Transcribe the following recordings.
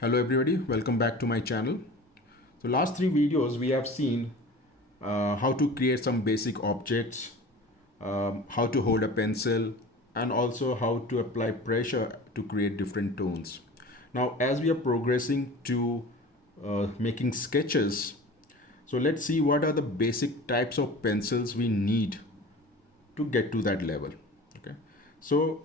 Hello everybody, welcome back to my channel. So last three videos we have seen how to create some basic objects, how to hold a pencil, and also how to apply pressure to create different tones. Now as we are progressing to making sketches, so let's see what are the basic types of pencils we need to get to that level. Okay, so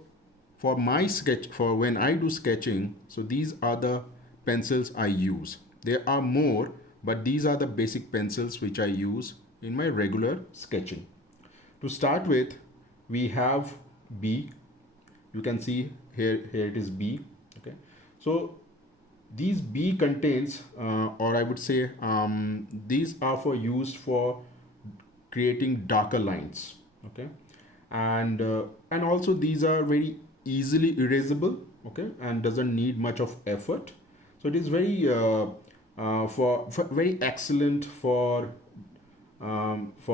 for my sketch, for when I do sketching, so these are the pencils I use. There are more, but these are the basic pencils which I use in my regular sketching. To start with, we have B. You can see here it is B. Okay, so these B contains, or I would say, these are for use for creating darker lines. Okay, and also these are very easily erasable. Okay, and doesn't need much of effort. So it is very for very excellent for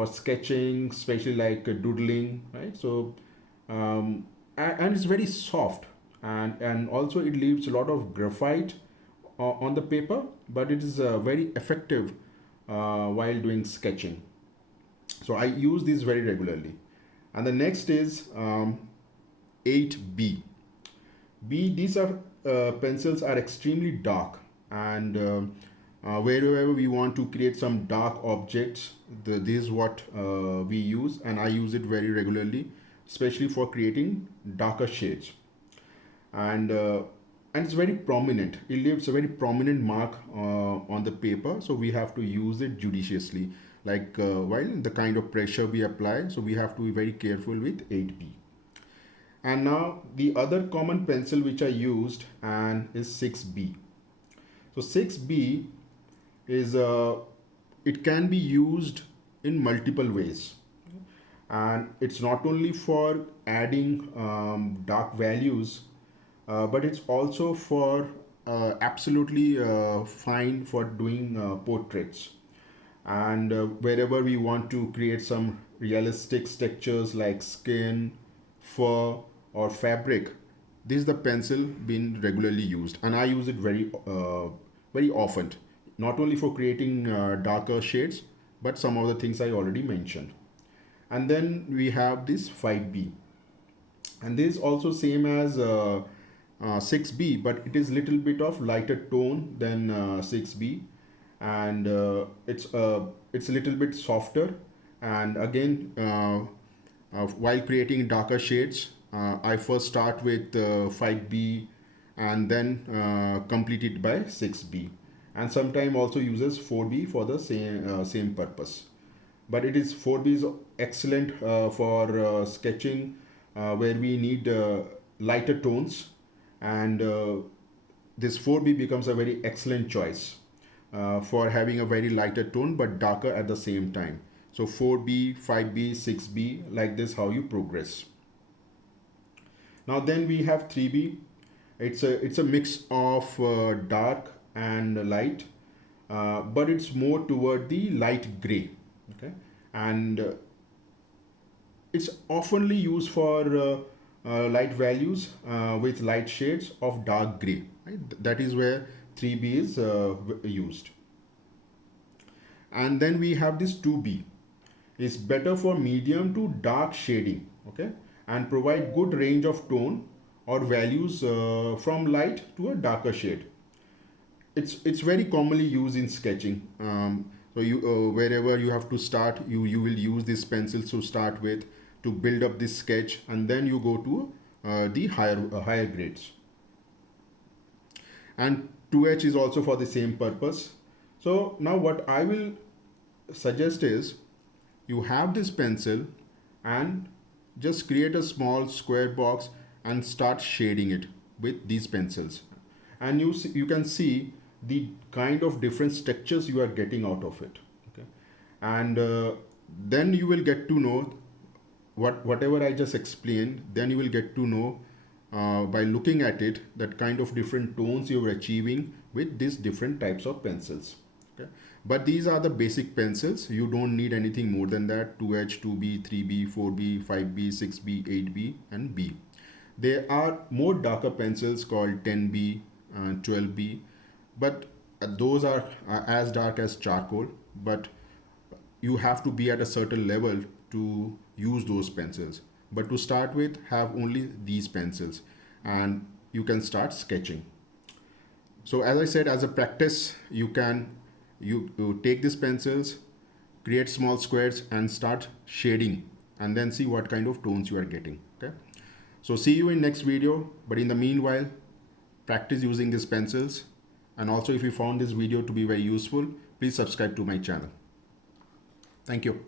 sketching, especially like doodling, right? So and it's very soft, and also it leaves a lot of graphite on the paper, but it is very effective while doing sketching. So I use these very regularly. And the next is 8B. These are pencils are extremely dark, and wherever we want to create some dark objects, this is what we use, and I use it very regularly, especially for creating darker shades. And uh, and it's very prominent. It leaves a very prominent mark on the paper, so we have to use it judiciously, like while the kind of pressure we apply, so we have to be very careful with 8B. And now the other common pencil which I used and is 6B. So 6B is it can be used in multiple ways, and it's not only for adding dark values, but it's also for absolutely fine for doing portraits, and wherever we want to create some realistic textures like skin, fur, or fabric, this is the pencil being regularly used, and I use it very often, not only for creating darker shades, but some of the things I already mentioned. And then we have this 5B, and this is also same as 6B, but it is little bit of lighter tone than 6B, and it's a little bit softer. And again, while creating darker shades, I first start with 5B, and then complete it by 6B, and sometime also uses 4B for the same purpose. But it is 4B is excellent for sketching where we need lighter tones, and this 4B becomes a very excellent choice for having a very lighter tone but darker at the same time. So 4B, 5B, 6B, like this how you progress. Now then we have 3B. It's a mix of dark and light, but it's more toward the light gray. Okay, and it's oftenly used for light values with light shades of dark gray. Right? That is where 3B is used. And then we have this 2B. It's better for medium to dark shading. Okay, and provide good range of tone or values from light to a darker shade. It's very commonly used in sketching. So you wherever you have to start, you will use these pencils to start with to build up this sketch, and then you go to the higher grades. And 2H is also for the same purpose. So now what I will suggest is you have this pencil and just create a small square box and start shading it with these pencils, and you can see the kind of different textures you are getting out of it. Okay, and then you will get to know whatever I just explained. Then you will get to know by looking at it that kind of different tones you're achieving with these different types of pencils. Okay, but these are the basic pencils. You don't need anything more than that. 2H, 2B, 3B, 4B, 5B, 6B, 8B, and B. There are more darker pencils called 10B and 12B. but those are as dark as charcoal, but you have to be at a certain level to use those pencils. But to start with, have only these pencils and you can start sketching. So as I said, as a practice, you take these pencils, create small squares and start shading, and then see what kind of tones you are getting. Okay. So see you in next video. But in the meanwhile, practice using these pencils. And also, if you found this video to be very useful, please subscribe to my channel. Thank you.